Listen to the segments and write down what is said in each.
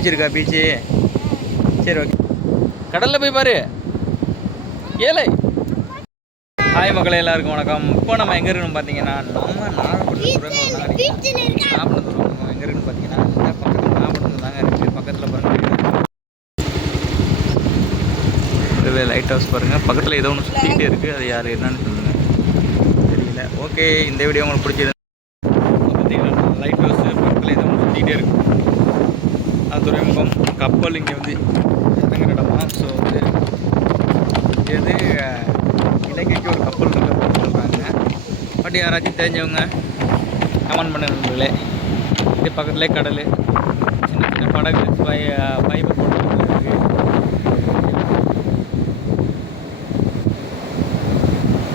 பிடிச்சிருக்கா பீச்சு? சரி, ஓகே. கடலில் போய் பாரு. ஏழை ஹாய் மக்களே, எல்லாருக்கும் வணக்கம். இப்போ நம்ம எங்கே இருக்குன்னு பார்த்தீங்கன்னா, நம்ம நாகப்பட்டினம் எங்கே இருக்குன்னு பார்த்தீங்கன்னா, இந்த பக்கத்தில் நாகப்பட்டினம் தாங்க இருக்குது. பக்கத்தில் பாருங்கள், லைட் ஹவுஸ் பாருங்கள். பக்கத்தில் ஏதோ ஒன்று சுற்றிக்கிட்டே இருக்குது. அது யார் என்னன்னு சொல்லுங்கள், தெரியல. ஓகே, இந்த வீடியோ உங்களுக்கு பிடிச்சிருந்து பார்த்தீங்கன்னா, லைட் ஹவுஸ் பக்கத்தில் ஏதோ ஒன்று சுற்றிக்கிட்டே இருக்குது. அது துறைமுகம். கப்பல் இங்கே வந்து இறங்குற இடமா. ஸோ வந்து இது இலங்கைக்கு ஒரு கப்பல் இருக்குது அப்படின்னு சொல்கிறாங்க. பட் யாராச்சும் தெரிஞ்சவங்க கமெண்ட் பண்ண நண்பர்களே. இது பக்கத்துலேயே கடல், சின்ன சின்ன படகு, பைப்பு போட்டு இருக்குது.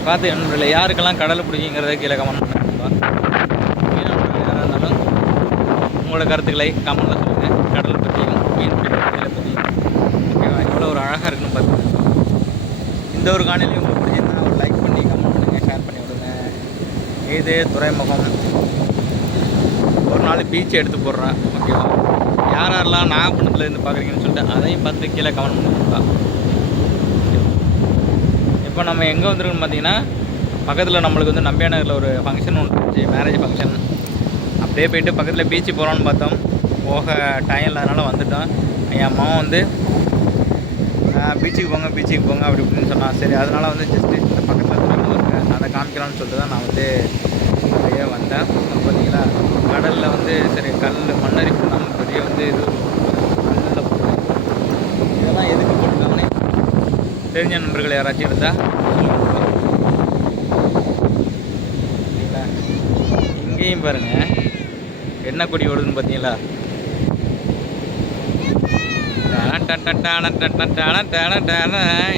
பார்த்து நண்பர்களே, யாருக்கெல்லாம் கடல் பிடிக்குங்கிறத கீழே கமெண்ட் பண்ணுங்கப்பா. யாராக இருந்தாலும் உங்களோட கருத்துக்களை கமெண்ட்டில் சொல்லுங்கள். கடல் பற்றியும் மீன் பிடிக்கிறத பற்றியும். ஓகேவா? எவ்வளோ ஒரு அழகாக இருக்குன்னு பார்த்துக்கோங்க. இந்த ஒரு காணொலி உங்களுக்கு பிடிச்சிருந்தா ஒரு லைக் பண்ணி கமெண்ட் பண்ணுங்கள், ஷேர் பண்ணி விடுங்க. இது துறைமுகம். ஒரு நாள் பீச்சை எடுத்து போடுறேன். ஓகேவா? யாரெல்லாம் நாகப்பட்டினத்துலேருந்து பார்க்குறீங்கன்னு சொல்லிட்டு அதையும் பார்த்து கீழே கமெண்ட் பண்ணுங்கப்பா. இப்போ நம்ம எங்கே வந்துருக்குன்னு பார்த்தீங்கன்னா, பக்கத்தில் நம்மளுக்கு வந்து நம்பியா நகரில் ஒரு ஃபங்க்ஷன் ஒன்று இருந்துச்சு, மேரேஜ் ஃபங்க்ஷன். அப்படியே போயிட்டு பக்கத்தில் பீச்சு போகிறோன்னு பார்த்தோம். போக டைம் இல்லாதனால வந்துட்டோம். என் அம்மா வந்து பீச்சுக்கு போங்க அப்படி இப்படின்னு சொன்னான். சரி, அதனால் வந்து ஜஸ்ட்டு இந்த பக்கத்தில் துறைமுகம் இருக்குது, அதை காமிக்கலாம்னு சொல்லிட்டு தான் நான் வந்து அப்படியே வந்தேன். பார்த்தீங்களா, கடலில் வந்து சரி மண்ணரிப்பு நம்ம பெரிய வந்து இது கல்லில் போடுறோம். இதெல்லாம் எதுக்கு போட்டுருக்காங்கன்னு தெரிஞ்ச நண்பர்கள் யாராச்சும் இருந்தால் சரிங்களா. இங்கேயும் பாருங்கள் என்ன கொடி ஓடுதுன்னு பார்த்தீங்களா.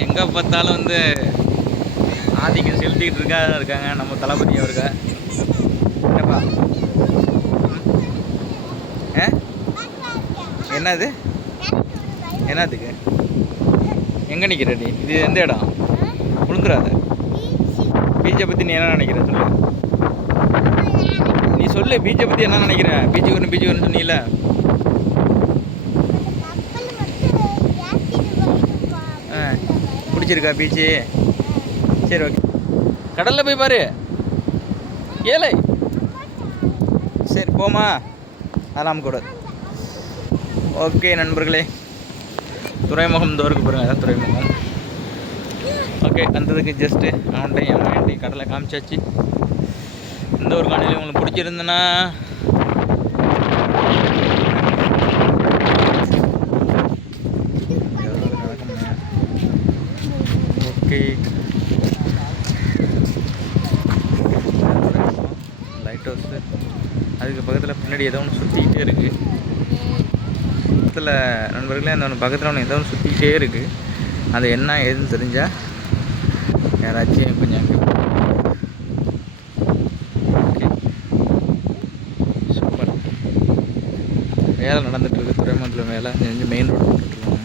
எங்கே பார்த்தாலும் வந்து ஆதிக்கம் செலுத்திக்கிட்டு இருக்காங்க நம்ம தளபதி அவருக்க. என்னப்பா என்னது என்னதுக்கு எங்கே நிற்கிற நீ? இது எந்த இடம்? விழுந்துடாத. பீச்சை பற்றி நீ என்ன நினைக்கிற சொல்லு. நீ சொல்லு, பீச்சை பற்றி என்ன நினைக்கிற? பீச்சுக்கு வரணும் சொன்னீல. பிடிச்சிருக்கா பீச்சு? சரி, ஓகே. கடலில் போய் பாரு. ஏழை சரி போமா, அதெல்லாம் கூடாது. ஓகே நண்பர்களே, துறைமுகம் தோருக்கு பாருங்க, அதான் துறைமுகம். ஓகே, வந்ததுக்கு ஜஸ்ட்டு அவன்கிட்ட கடலை காமிச்சாச்சு. இந்த ஒரு காணொலி உங்களுக்கு பிடிச்சிருந்தேன்னா ஓகே. லைட் ஹவுஸு அதுக்கு பக்கத்தில் பின்னாடி ஏதோ ஒன்று சுற்றிக்கிட்டே இருக்குது. பக்கத்தில் நண்பர்களே, அந்த ஒன்று பக்கத்தில் ஒன்று ஏதோ ஒன்று சுற்றிக்கிட்டே இருக்குது. அது என்ன ஏதுன்னு தெரிஞ்சால் யாராச்சும் கொஞ்சம் ஓகே. சூப்பர். வேலை நடந்துகிட்ருக்கு துறைமுகத்தில். வேலை செஞ்சு மெயின் ரோடு போட்டுட்ருக்கோம்.